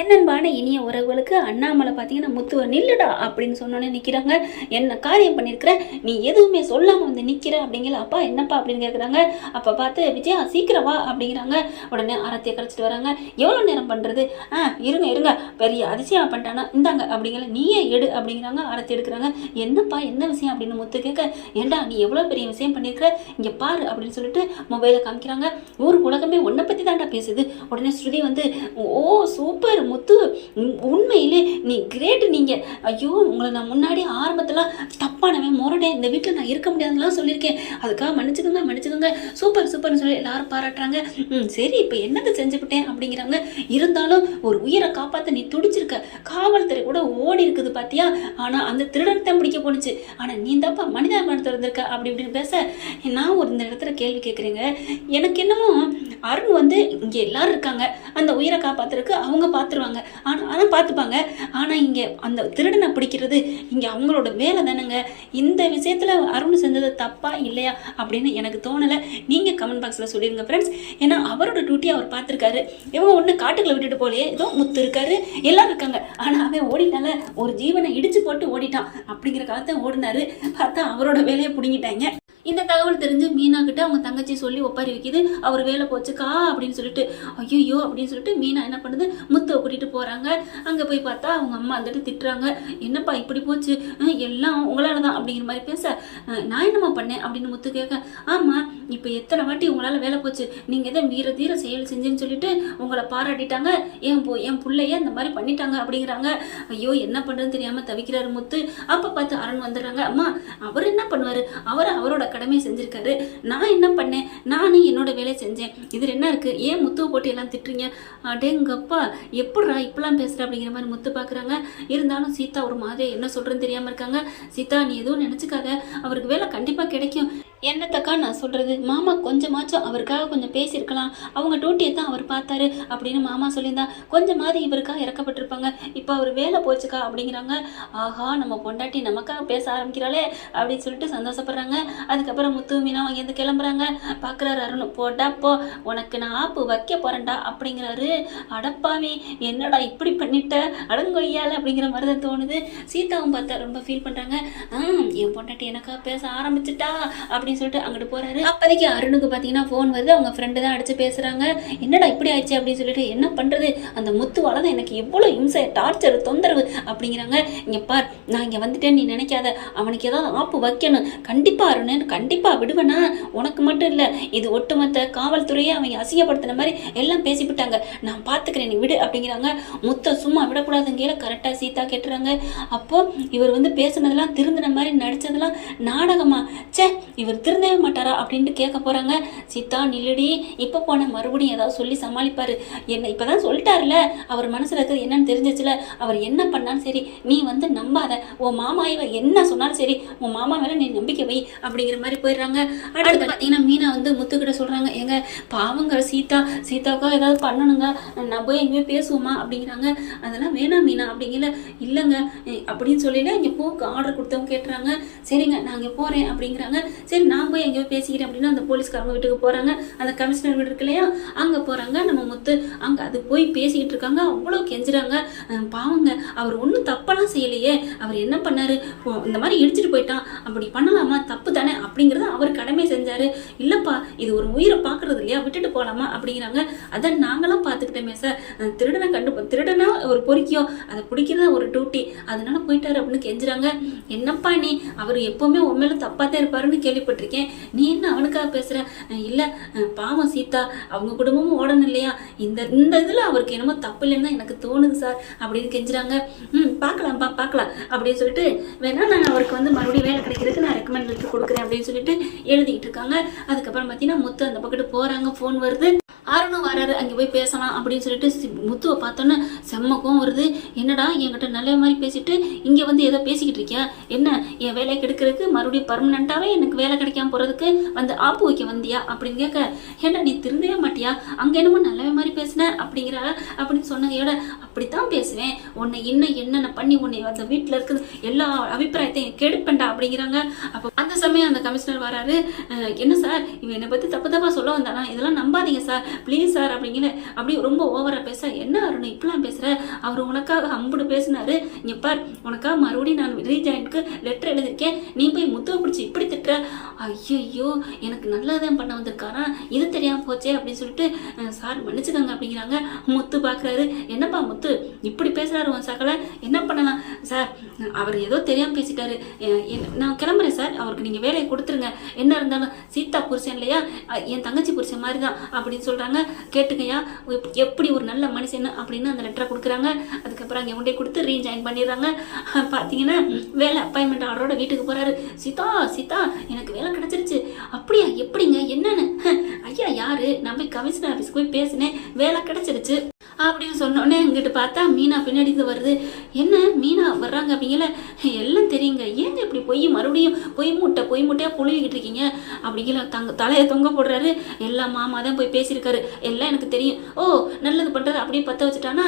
என்னன்பான இனிய உறவுகளுக்கு அண்ணாமலை பார்த்தீங்கன்னா முத்துவ நில்லுடா அப்படின்னு சொன்னோன்னே நிற்கிறாங்க. என்ன காரியம் பண்ணியிருக்கிற, நீ எதுவுமே சொல்லாமல் வந்து நிற்கிற அப்படிங்கிற. அப்பா என்னப்பா அப்படின்னு கேட்குறாங்க. அப்போ பார்த்து விஜயா சீக்கிரம் வா அப்படிங்கிறாங்க. உடனே ஆரத்தியை கழிச்சிட்டு வராங்க. எவ்வளோ நேரம் பண்ணுறது, இருங்க இருங்க பெரிய அதிசயம் பண்ணிட்டானா இந்தாங்க அப்படிங்கிற, நீயே எடு அப்படிங்கிறாங்க. ஆரத்தி எடுக்கிறாங்க. என்னப்பா என்ன விஷயம் அப்படின்னு முத்து கேட்க, ஏண்டா நீ எவ்வளோ பெரிய விஷயம் பண்ணியிருக்கிற இங்கே பாரு அப்படின்னு சொல்லிட்டு மொபைலை காமிக்கிறாங்க. ஊர் உலகமே உன்னை பற்றி தாண்டா பேசுது. உடனே ஸ்ருதி வந்து, ஓ சூப்பர் முத்து, உண்மையிலே நீ கிரேட். நீங்கள் ஐயோ உங்களை நான் முன்னாடி ஆரம்பத்தில் தப்பானவன் முரடேன், இந்த வீட்டில் நான் இருக்க முடியாதுலாம் சொல்லியிருக்கேன், அதுக்காக மன்னிச்சுக்கோங்க மன்னிச்சுக்கோங்க, சூப்பர் சூப்பர்னு சொல்லி எல்லாரும் பாராட்டுறாங்க. சரி இப்போ என்னத்தை செஞ்சுக்கிட்டேன் அப்படிங்கிறாங்க. இருந்தாலும் ஒரு உயிரை காப்பாற்ற நீ துடிச்சிருக்க, காவல்துறை கூட ஓடி இருக்குது பார்த்தியா, ஆனால் அந்த திருடன் தான் பிடிக்க போணுச்சு, ஆனால் நீ தப்பா மனிதாபிமானத்தை இருந்திருக்க அப்படி இப்படின்னு பேச, நான் ஒரு இந்த இடத்துல கேள்வி கேட்குறேங்க. எனக்கு என்னமோ அருண் வந்து இங்கே எல்லாரும் இருக்காங்க, அந்த உயிரை காப்பாற்றுறதுக்கு அவங்க பார்த்துருவாங்க, ஆனால் பார்த்துப்பாங்க. ஆனால் இங்கே அந்த திருடனை பிடிக்கிறது இங்கே அவங்களோட வேலை தானேங்க. இந்த விஷயத்தில் அருண் செஞ்சது தப்பா இல்லையா அப்படின்னு எனக்கு தோணலை. நீங்கள் கமெண்ட் பாக்ஸில் சொல்லிடுங்க ஃப்ரெண்ட்ஸ். ஏன்னா அவரோட டியூட்டி அவர் பார்த்துருக்காரு. இவங்க ஒன்று காட்டுக்குள்ள விட்டுட்டு போலையே, ஏதோ முத்து இருக்காரு எல்லாரும் இருக்காங்க, ஆனால் அவன் ஓடிட்டால, ஒரு ஜீவனை இடிச்சு போட்டு ஓடிட்டான் அப்படிங்கிற காலத்தை ஓடினாரு. பார்த்தா அவரோட வேலையை பிடிங்கிட்டாங்க. இந்த தகவல் தெரிஞ்சு மீனா கிட்ட அவங்க தங்கச்சி சொல்லி ஒப்பாரி வைக்கிது. அவர் வேலை போச்சுக்கா அப்படின்னு சொல்லிட்டு, ஐயோ அப்படின்னு சொல்லிட்டு மீனா என்ன பண்ணுது, முத்துவை கூட்டிகிட்டு போகிறாங்க. அங்கே போய் பார்த்தா அவங்க அம்மா வந்துட்டு திட்டுறாங்க. என்னப்பா இப்படி போச்சு, எல்லாம் உங்களால் தான் அப்படிங்கிற மாதிரி பேச, நான் என்னம்மா பண்ணேன் அப்படின்னு முத்து கேட்க, ஆமாம் இப்போ எத்தனை வாட்டி உங்களால் வேலை போச்சு, நீங்கள் எதை வீர தீர செயல் செஞ்சுன்னு சொல்லிட்டு உங்களை பாராட்டிட்டாங்க, என் பிள்ளைய இந்த மாதிரி பண்ணிட்டாங்க அப்படிங்கிறாங்க. ஐயோ என்ன பண்ணுறதுன்னு தெரியாமல் தவிக்கிறாரு முத்து. அப்போ பார்த்து அருண் வந்துடுறாங்க. அம்மா அவர் என்ன பண்ணுவார், அவரோட கடமையை செஞ்சிருக்காரு, நான் என்ன பண்ணேன், நானும் என்னோட வேலையை செஞ்சேன், இதில் என்ன இருக்கு, ஏன் முத்துவை போட்டு எல்லாம் திட்டுறீங்க, அடேங்கப்பா எப்படா இப்பெல்லாம் பேசுகிற அப்படிங்கிற மாதிரி முத்து பார்க்குறாங்க. இருந்தாலும் சீதா ஒரு மாதிரி என்ன சொல்கிறேன்னு தெரியாமல் இருக்காங்க. சீதா நீ எதுவும் நினச்சிக்காத, அவருக்கு வேலை கண்டிப்பாக கிடைக்கும். என்னத்தக்கா நான் சொல்கிறது, மாமா கொஞ்சமாச்சும் அவருக்காக கொஞ்சம் பேசியிருக்கலாம், அவங்க டியூட்டியை தான் அவர் பார்த்தாரு அப்படின்னு மாமா சொல்லியிருந்தா கொஞ்சமாதிரி இவருக்காக இறக்கப்பட்டிருப்பாங்க. இப்போ அவர் வேலை போச்சுக்கா அப்படிங்கிறாங்க. ஆஹா நம்ம பொண்டாட்டி நமக்காக பேச ஆரம்பிக்கிறாளே அப்படின்னு சொல்லிட்டு சந்தோஷப்படுறாங்க. அதுக்கப்புறம் முத்து மீனா அங்கேருந்து கிளம்புறாங்க. பார்க்குறாரு அருண், போடாப்போ உனக்கு நான் ஆப்பு வைக்க போகிறேன்டா அப்படிங்கிறாரு. அடப்பாவி என்னடா இப்படி பண்ணிட்ட அடங்கொய்யால அப்படிங்கிற மாதிரி தான் தோணுது. சீதாவும் பார்த்தா ரொம்ப ஃபீல் பண்ணுறாங்க. என் பொண்டாட்டி எனக்காக பேச ஆரம்பிச்சுட்டா அப்படின்னு சொல்லிட்டு அங்கிட்டு போறாரு. அப்போதைக்கு அருணுக்கு பார்த்தீங்கன்னா ஃபோன் வருது. அவங்க ஃப்ரெண்டு தான் அடிச்சு பேசுறாங்க. என்னடா இப்படி ஆயிடுச்சு அப்படின்னு சொல்லிட்டு, என்ன பண்றது, அந்த முத்துவால தான் எனக்கு எவ்வளோ இம்சை டார்ச்சர் தொந்தரவு அப்படிங்கிறாங்க. இங்க பார் நான் இங்கே வந்துட்டேன்னு நீ நினைக்காத, அவனுக்கு ஏதாவது ஆப்பு வைக்கணும், கண்டிப்பா அருண் கண்டிப்பா விடுவேனா, உனக்கு மட்டும் இல்லை இது ஒட்டுமொத்த காவல்துறையை அவங்க அசிங்கப்படுத்தின மாதிரி எல்லாம் பேசிவிட்டாங்க, நான் பார்த்துக்கிறேன் நீ விடு அப்படிங்கிறாங்க. முத்த சும்மா விடக்கூடாதுங்கிற கரெக்டாக சீதா கேட்டுறாங்க. அப்போ இவர் வந்து பேசுனதெல்லாம் திருந்தின மாதிரி நடிச்சதெல்லாம் நாடகமா, சே இவர் திருந்தவே மாட்டாரா அப்படின்ட்டு கேட்க போறாங்க. சீதா நில்லுடி, இப்போ போன மறுபடியும் ஏதாவது சொல்லி சமாளிப்பாரு, என்ன இப்பதான் சொல்லிட்டாருல, அவர் மனசுல இருக்கிறது என்னன்னு தெரிஞ்சிச்சுல, அவர் என்ன பண்ணாலும் சரி நீ வந்து நம்பாத, உன் மாமா இவ என்ன சொன்னாலும் சரி உன் மாமா மேல நீ நம்பிக்கை வை அப்படிங்கிற மாதிரி போயிடுறாங்க. அடுத்து பார்த்தீங்கன்னா மீனா வந்து முத்துக்கிட்ட சொல்றாங்க, எங்க பாவங்க சீதாவுக்கா ஏதாவது பண்ணணுங்க, நான் போய் எங்கேயும் பேசுவோமா அப்படிங்கிறாங்க. அதெல்லாம் வேணாம் மீனா அப்படிங்கல, இல்லைங்க அப்படின்னு சொல்லில இங்கே போக்கு ஆர்டர் கொடுத்தவங்க கேட்டுறாங்க. சரிங்க நான் அங்கே போறேன் அப்படிங்கிறாங்க. சரி நான் போய் எங்கேயோ பேசிக்கிறேன் அப்படின்னு அந்த போலீஸ்காரங்க வீட்டுக்கு போறாங்க. அந்த கமிஷனர் வீடு இருக்கு இல்லையா, அங்கே போறாங்க. நம்ம முத்து அங்கே அது போய் பேசிக்கிட்டு இருக்காங்க. அவ்வளோ கெஞ்சுறாங்க. பாவங்க அவர் ஒன்றும் தப்பெல்லாம் செய்யலையே, அவர் என்ன பண்ணாரு, இந்த மாதிரி இடிச்சிட்டு போயிட்டான், அப்படி பண்ணலாமா, தப்பு தானே அப்படிங்கிறத அவர் கடமை செஞ்சாரு, இல்லப்பா இது ஒரு உயிரை பார்க்கறது இல்லையா, விட்டுட்டு போகலாமா அப்படிங்கிறாங்க. அதை நாங்களாம் பார்த்துக்கிட்டோமே சார், திருடனா ஒரு பொறுக்கியோ அதை பிடிக்கிறதா ஒரு டியூட்டி, அதனால போயிட்டாரு அப்படின்னு கெஞ்சுறாங்க. என்னப்பா நீ, அவர் எப்பவுமே உண்மையில தப்பாத்தான் இருப்பாருன்னு கேள்விப்பட்டிருக்கேன், நீ என்ன அவனுக்காக பேசுற, இல்லை பாவம் சீதா அவங்க குடும்பமும் ஓடணும் இல்லையா, இந்த இதில் அவருக்கு என்னமோ தப்பு இல்லைன்னு தான் எனக்கு தோணுது சார் அப்படின்னு கெஞ்சுறாங்க. பார்க்கலாம்ப்பா பார்க்கலாம் அப்படின்னு சொல்லிட்டு, வேணா நான் அவருக்கு வந்து மறுபடியும் வேலை கிடைக்கிறதுக்கு நான் ரெக்கமெண்ட் லெட்டர் கொடுக்குறேன் அப்படின்னு சொல்லிட்டு எழுதிட்டு இருக்காங்க. அதுக்கப்புறம் பார்த்தீங்கன்னா முத்து அந்த பக்கத்து போகிறாங்க. ஃபோன் வருது, அருணும் வராரு, அங்கே போய் பேசலாம் அப்படின்னு சொல்லிட்டு முத்துவை பார்த்தோன்னே செம்மக்கும் வருது. என்னடா என்கிட்ட நல்ல மாதிரி பேசிட்டு இங்கே வந்து ஏதோ பேசிக்கிட்டு இருக்கியா, என்ன என் வேலையை கெடுக்கிறதுக்கு மறுபடியும் பர்மனெண்ட்டாகவே எனக்கு வேலை கிடைக்காம போகிறதுக்கு வந்து ஆப்பு வைக்க வந்தியா அப்படின்னு கேட்க, ஏன்னா நீ திருந்தவே மாட்டியா, அங்கே என்னமோ நல்லவே மாதிரி பேசின அப்படிங்கிற அப்படின்னு சொன்னதையோட, அப்படித்தான் பேசுவேன், உன்னை இன்னும் என்னென்ன பண்ணி உன்னை அந்த வீட்டில் இருக்குது எல்லா அபிப்பிராயத்தையும் கெடுப்பேன்டா அப்படிங்கிறாங்க. அப்போ அந்த சமயம் அந்த கமிஷனர் வராரு. என்ன சார், இவன் என்னை பற்றி தப்பு தப்பாக சொல்ல வந்தானா, இதெல்லாம் நம்பாதீங்க சார், ப்ளீஸ் சார் அப்படிங்கிற அப்படி ரொம்ப ஓவராக பேச, என்ன அருண் இப்படிலாம் பேசுகிற, அவர் உனக்காக அம்புடு பேசினாரு, இங்கே பார் உனக்காக மறுபடியும் நான் ரீஜாயின்க்கு லெட்டர் எழுதியிருக்கேன், நீ போய் முத்துவை பிடிச்சி இப்படி திட்டுற, ஐயோ எனக்கு நல்லதான் பண்ண வந்திருக்காரா, இது தெரியாமல் போச்சே அப்படின்னு சொல்லிட்டு சார் மன்னிச்சுக்கங்க அப்படிங்கிறாங்க. முத்து பார்க்குறாரு, என்னப்பா முத்து இப்படி பேசுகிறாரு உன் சகலை, என்ன பண்ணலாம் சார், அவர் ஏதோ தெரியாமல் பேசிட்டாரு, நான் கிளம்புறேன் சார், அவருக்கு நீங்கள் வேலையை கொடுத்துருங்க, என்ன இருந்தாலும் சீதா புருஷன் இல்லையா, என் தங்கச்சி புருஷன் மாதிரி தான் அப்படின்னு சொல்கிறாங்க. கேட்டுக்கையா எப்படி ஒரு நல்ல மனுஷன் அப்படின்னு அந்த லெட்டரை கொடுக்குறாங்க. அதுக்கப்புறம் அங்கே கொண்டே கொடுத்து ரீஜாயின் பண்ணிடுறாங்க. பார்த்தீங்கன்னா வேலை அப்பாயின்மெண்ட் ஆர்டரோட வீட்டுக்கு போகிறாரு. சீதா சீதா எனக்கு வேலை கிடச்சிருச்சு, அப்படியா எப்படிங்க என்னன்னு, ஐயா யாரு, நான் போய் கமிஷனர் ஆஃபீஸ்க்கு போய் பேசினேன், வேலை கிடச்சிருச்சு அப்படின்னு சொன்னோடனே இங்கிட்டு பார்த்தா மீனா பின்னாடி வருது. என்ன மீனா வர்றாங்க அப்படிங்கல, எல்லாம் தெரியுங்க, ஏங்க இப்படி மறுபடியும் பொய் மூட்டையாக புழுவிக்கிட்டு இருக்கீங்க அப்படிங்கிற தலையை தொங்க போடுறாரு. எல்லாம் மாமா தான் போய் பேசியிருக்காரு, எல்லாம் எனக்கு தெரியும். ஓ நல்லது பண்ணுறது அப்படியே பற்ற வச்சுட்டானா,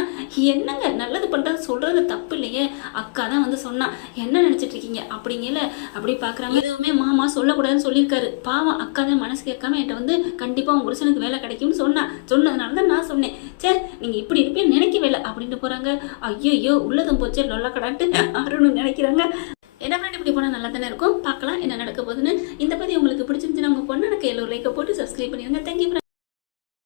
என்னங்க நல்லது பண்ணுறது சொல்கிறது தப்பு இல்லையே, அக்கா தான் வந்து சொன்னா, என்ன நினச்சிட்டு இருக்கீங்க அப்படிங்கல அப்படி பார்க்குறாங்க. எதுவுமே மாமா சொல்லக்கூடாதுன்னு சொல்லியிருக்காரு, பாவம் அக்கா தான் மனசு கேட்காம என்கிட்ட வந்து கண்டிப்பாக உங்க புருஷனுக்கு வேலை கிடைக்கும்னு சொன்னதுனால தான் நான் சொன்னேன், சரி நீங்கள் இப்படி இருப்பேன் நினைக்கவே இல்லை அப்படின்ட்டு போகிறாங்க. ஐயோ உள்ளதும் போச்சே லொல்லா கடான்ட்டு அருண் நினைக்கிறாங்க. என்ன ஃப்ரெண்ட் இப்படி போனால் நல்லா தானே இருக்கும், பார்க்கலாம் என்ன நடக்க போகுதுன்னு. இந்த பற்றி உங்களுக்கு பிடிச்சிருந்துச்சுன்னா உங்கள் பொண்ணு எனக்கு எல்லோரும் லைக்கை போட்டு சப்ஸ்கிரைப் பண்ணிடுங்க. தேங்க்யூ.